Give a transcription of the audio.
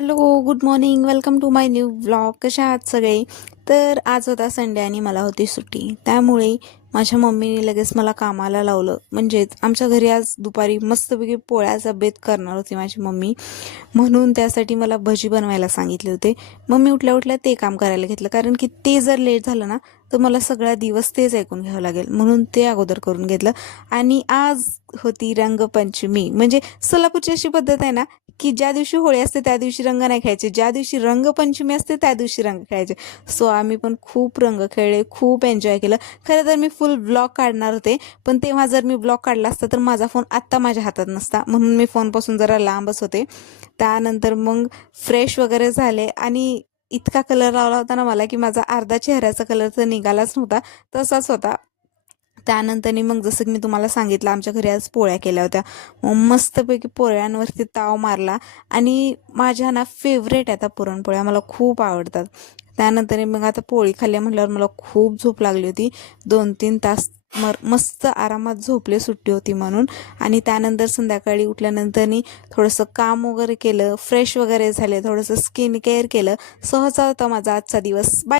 Hello, good morning. Welcome to my new vlog. कशा आहात सगळे? तर आज होता संडे आणि मला होती सुट्टी. त्यामुळे माझ्या मम्मीने लगेच मला कामाला लावलं. म्हणजेच आमच्या घरी आज दुपारी मस्तपैकी पोळ्याचा बेत करणार होती माझी मम्मी. म्हणून त्यासाठी मला भजी बनवायला सांगितले होते. मम्मी उठल्या उठल्या ते काम करायला घेतलं, कारण की ते जर लेट झालं ना तर मला सगळा दिवस तेच ऐकून घ्यावं लागेल. म्हणून ते अगोदर करून घेतलं. आणि आज होती रंगपंचमी. म्हणजे सोलापूरची अशी पद्धत आहे ना की ज्या दिवशी होळी असते त्या दिवशी रंग नाही खेळायचे, ज्या दिवशी रंगपंचमी असते त्या दिवशी रंग खेळायचे. सो आम्ही पण खूप रंग खेळले, खूप एन्जॉय केलं. खरं तर मी फुल ब्लॉग काढणार होते, पण तेव्हा जर मी ब्लॉग काढला असता तर माझा फोन आत्ता माझ्या हातात नसता. म्हणून मी फोनपासून जरा लांबच होते. त्यानंतर मग फ्रेश वगैरे झाले आणि इतका कलर लावला होता ना मला की माझा अर्धा चेहऱ्याचा कलर तर निघालाच नव्हता, तसाच होता. त्यानंतरनी मग जसं की मी तुम्हाला सांगितलं, आमच्या घरी आज पोळ्या केल्या होत्या. मग मस्तपैकी पोळ्यांवरती ताव मारला. आणि माझ्या ना फेवरेट आहे आता पुरणपोळ्या, मला खूप आवडतात. त्यानंतर मग आता पोळी खाल्ली म्हटल्यावर मला खूप झोप लागली होती. 2-3 तास मस्त आरामात झोपले, सुट्टी होती म्हणून. आणि त्यानंतर संध्याकाळी उठल्यानंतरनी थोडंसं काम वगैरे केलं, फ्रेश वगैरे झाले, थोडंसं स्किन केअर केलं. सहज होता माझा आजचा दिवस. बाय.